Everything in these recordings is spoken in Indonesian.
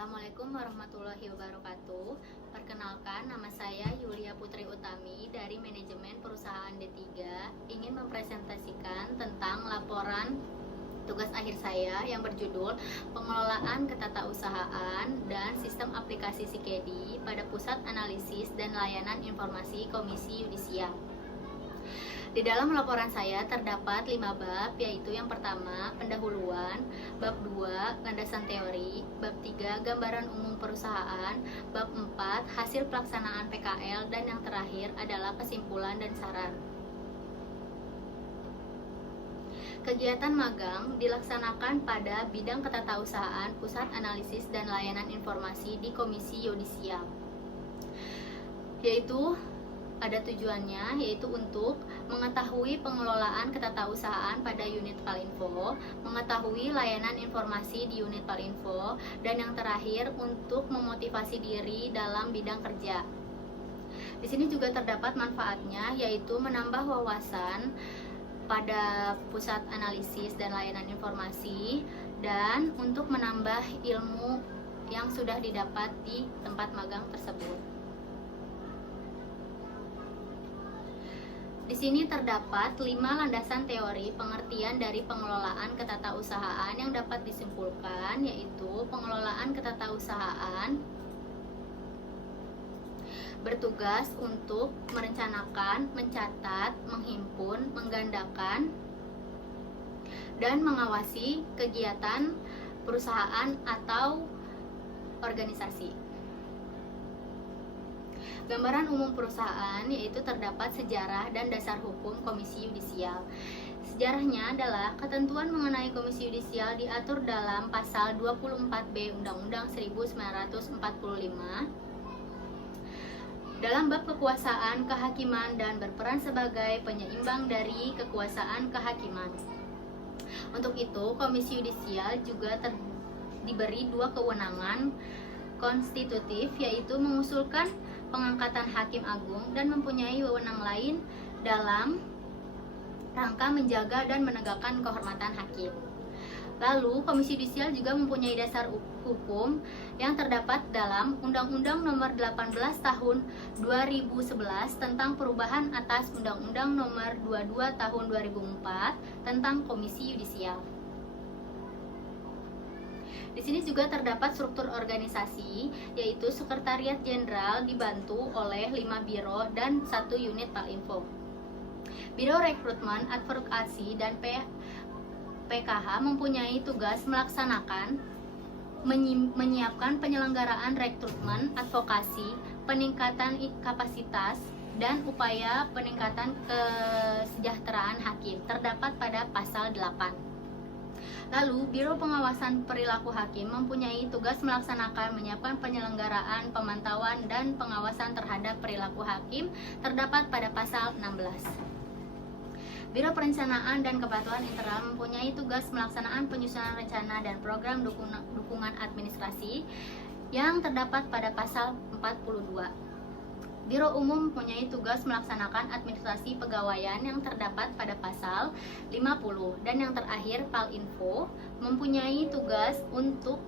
Assalamualaikum warahmatullahi wabarakatuh. Perkenalkan, nama saya Yulia Putri Utami dari Manajemen Perusahaan D3. Ingin mempresentasikan tentang laporan tugas akhir saya yang berjudul Pengelolaan Ketatausahaan dan Sistem Aplikasi Sikedi pada Pusat Analisis dan Layanan Informasi Komisi Yudisial. Di dalam laporan saya terdapat 5 bab, yaitu yang pertama, pendahuluan, bab 2, landasan teori, bab 3, gambaran umum perusahaan, bab 4, hasil pelaksanaan PKL, dan yang terakhir adalah kesimpulan dan saran. Kegiatan magang dilaksanakan pada bidang ketatausahaan Pusat Analisis dan Layanan Informasi di Komisi Yudisial, yaitu ada tujuannya, yaitu untuk mengetahui pengelolaan ketatausahaan pada unit Palinfo, mengetahui layanan informasi di unit Palinfo, dan yang terakhir untuk memotivasi diri dalam bidang kerja. Di sini juga terdapat manfaatnya, yaitu menambah wawasan pada pusat analisis dan layanan informasi, dan untuk menambah ilmu yang sudah didapat di tempat magang tersebut. Di sini terdapat 5 landasan teori pengertian dari pengelolaan ketatausahaan yang dapat disimpulkan, yaitu pengelolaan ketatausahaan bertugas untuk merencanakan, mencatat, menghimpun, menggandakan, dan mengawasi kegiatan perusahaan atau organisasi. Gambaran umum perusahaan, yaitu terdapat sejarah dan dasar hukum Komisi Yudisial. Sejarahnya adalah ketentuan mengenai Komisi Yudisial diatur dalam pasal 24B Undang-Undang 1945 dalam bab kekuasaan kehakiman dan berperan sebagai penyeimbang dari kekuasaan kehakiman. Untuk itu, Komisi Yudisial juga diberi 2 kewenangan konstitutif, yaitu mengusulkan pengangkatan hakim agung dan mempunyai wewenang lain dalam rangka menjaga dan menegakkan kehormatan hakim. Lalu, Komisi Yudisial juga mempunyai dasar hukum yang terdapat dalam Undang-Undang Nomor 18 Tahun 2011 tentang perubahan atas Undang-Undang Nomor 22 Tahun 2004 tentang Komisi Yudisial. Di sini juga terdapat struktur organisasi, yaitu Sekretariat Jenderal dibantu oleh 5 biro dan 1 unit Palinfo. Biro Rekrutmen, Advokasi, dan PKH mempunyai tugas melaksanakan, menyiapkan penyelenggaraan rekrutmen, advokasi, peningkatan kapasitas, dan upaya peningkatan kesejahteraan hakim, terdapat pada pasal 8. Lalu, Biro Pengawasan Perilaku Hakim mempunyai tugas melaksanakan, menyiapkan penyelenggaraan, pemantauan, dan pengawasan terhadap perilaku hakim, terdapat pada pasal 16. Biro Perencanaan dan Kepatuhan Internal mempunyai tugas melaksanakan penyusunan rencana dan program dukungan administrasi yang terdapat pada pasal 42. Biro Umum mempunyai tugas melaksanakan administrasi pegawaian yang terdapat pada pasal 50. Dan yang terakhir, Palinfo mempunyai tugas untuk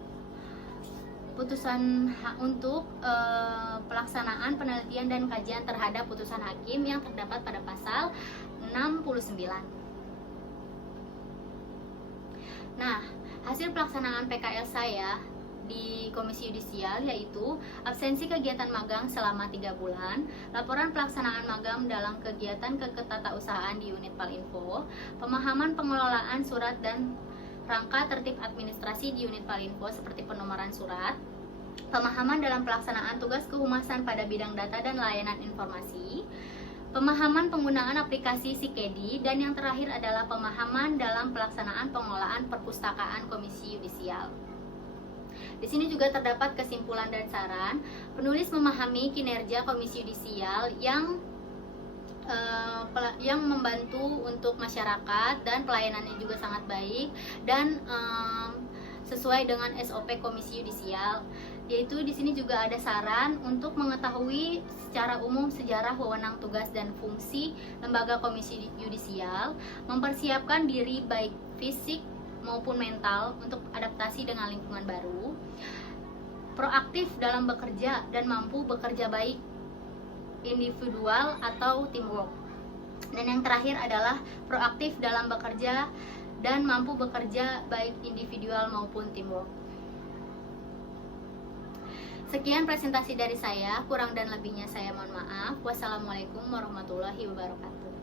pelaksanaan penelitian dan kajian terhadap putusan hakim yang terdapat pada pasal 69. Nah, hasil pelaksanaan PKL saya di Komisi Yudisial yaitu absensi kegiatan magang selama 3 bulan, laporan pelaksanaan magang dalam kegiatan ketatausahaan di unit Palinfo, pemahaman pengelolaan surat dan rangka tertib administrasi di unit Palinfo seperti penomoran surat, pemahaman dalam pelaksanaan tugas kehumasan pada bidang data dan layanan informasi, pemahaman penggunaan aplikasi Sikedi, dan yang terakhir adalah pemahaman dalam pelaksanaan pengelolaan perpustakaan Komisi Yudisial. Di sini juga terdapat kesimpulan dan saran. Penulis memahami kinerja Komisi Yudisial yang membantu untuk masyarakat dan pelayanannya juga sangat baik dan sesuai dengan SOP Komisi Yudisial. Yaitu di sini juga ada saran untuk mengetahui secara umum sejarah, wewenang, tugas, dan fungsi lembaga Komisi Yudisial, mempersiapkan diri baik fisik maupun mental untuk adaptasi dengan lingkungan baru, proaktif dalam bekerja dan mampu bekerja baik, individual atau teamwork. Dan yang terakhir adalah proaktif dalam bekerja dan mampu bekerja baik individual maupun teamwork. Sekian presentasi dari saya, kurang dan lebihnya saya mohon maaf. Wassalamualaikum warahmatullahi wabarakatuh.